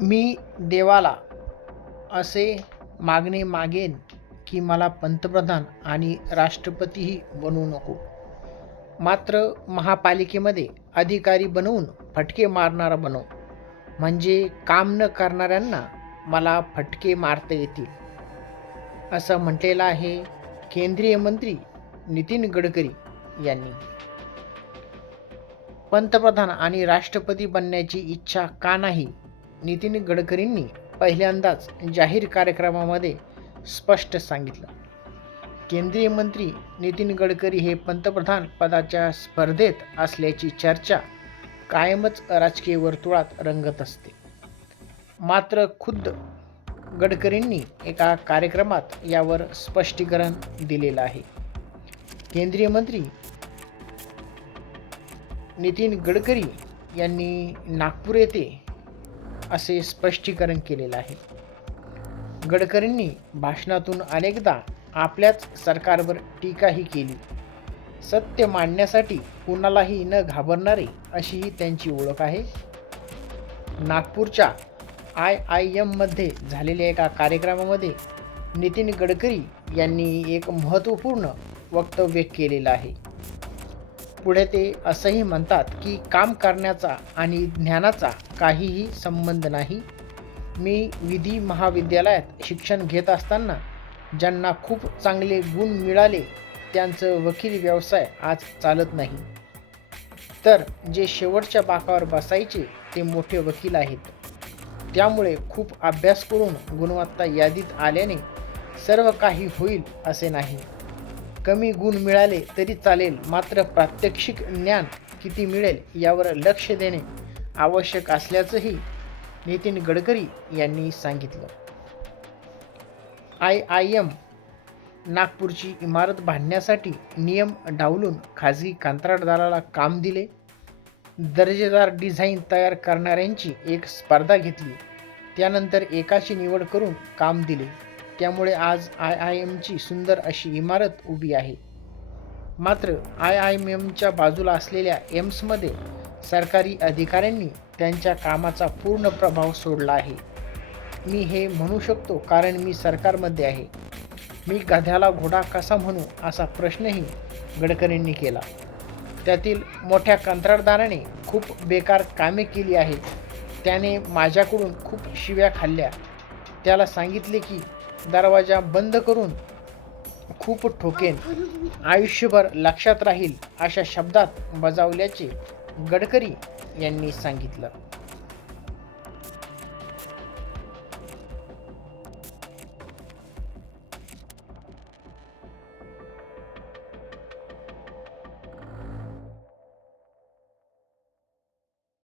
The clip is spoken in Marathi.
मी देवाला असे मागणे मागेन की मला पंतप्रधान आणि राष्ट्रपतीही बनवू नको. मात्र महापालिकेमध्ये अधिकारी बनवून फटके मारणारा बनव. म्हणजे काम न करणाऱ्यांना मला फटके मारता येतील. असं म्हटलेलं आहे केंद्रीय मंत्री नितीन गडकरी यांनी. पंतप्रधान आणि राष्ट्रपती बनण्याची इच्छा का नाही? नितीन गडकरींनी पहिल्यांदाच जाहीर कार्यक्रमामध्ये स्पष्ट सांगितलं. केंद्रीय मंत्री नितीन गडकरी हे पंतप्रधान पदाच्या स्पर्धेत असल्याची चर्चा कायमच राजकीय वर्तुळात रंगत असते. मात्र खुद्द गडकरींनी एका कार्यक्रमात यावर स्पष्टीकरण दिलेलं आहे. केंद्रीय मंत्री नितीन गडकरी यांनी नागपूर येथे असे स्पष्टीकरण केलेलं आहे. गडकरींनी भाषणातून अनेकदा आपल्याच सरकारवर टीकाही केली. सत्य मांडण्यासाठी कुणालाही न घाबरणारे अशी ही त्यांची ओळख आहे. नागपूरच्या आय आय एममध्ये झालेल्या एका कार्यक्रमामध्ये नितीन गडकरी यांनी एक महत्त्वपूर्ण वक्तव्य केलेलं आहे. पुढे ते असंही म्हणतात की काम करण्याचा आणि ज्ञानाचा काहीही संबंध नाही. मी विधी महाविद्यालयात शिक्षण घेत असताना ज्यांना खूप चांगले गुण मिळाले त्यांचं वकील व्यवसाय आज चालत नाही. तर जे शेवटच्या बाकावर बसायचे ते मोठे वकील आहेत. त्यामुळे खूप अभ्यास करून गुणवत्ता यादीत आल्याने सर्व काही होईल असे नाही. कमी गुण मिळाले तरी चालेल. मात्र प्रात्यक्षिक ज्ञान किती मिळेल यावर लक्ष देणे आवश्यक असल्याचंही नितीन गडकरी यांनी सांगितलं. आय आय एम नागपूरची इमारत बांधण्यासाठी नियम डावलून खाजगी कंत्राटदाराला काम दिले. दर्जेदार डिझाईन तयार करणाऱ्यांची एक स्पर्धा घेतली. त्यानंतर एकाची निवड करून काम दिले. त्यामुळे आज आय आय एमची सुंदर अशी इमारत उभी आहे. मात्र आय आय एमच्या बाजूला असलेल्या एम्समध्ये सरकारी अधिकाऱ्यांनी त्यांच्या कामाचा पूर्ण प्रभाव सोडला आहे. मी हे म्हणू शकतो कारण मी सरकारमध्ये आहे. मी गध्याला घोडा कसा म्हणू असा प्रश्नही गडकरींनी केला. त्यातील मोठ्या कंत्राटदाराने खूप बेकार कामे केली आहेत. त्याने माझ्याकडून खूप शिव्या खाल्ल्या. त्याला सांगितले की दरवाजा बंद करून खूप ठोकेन. आयुष्यभर लक्षात राहील अशा शब्दात बजावल्याचे गडकरी यांनी सांगितलं.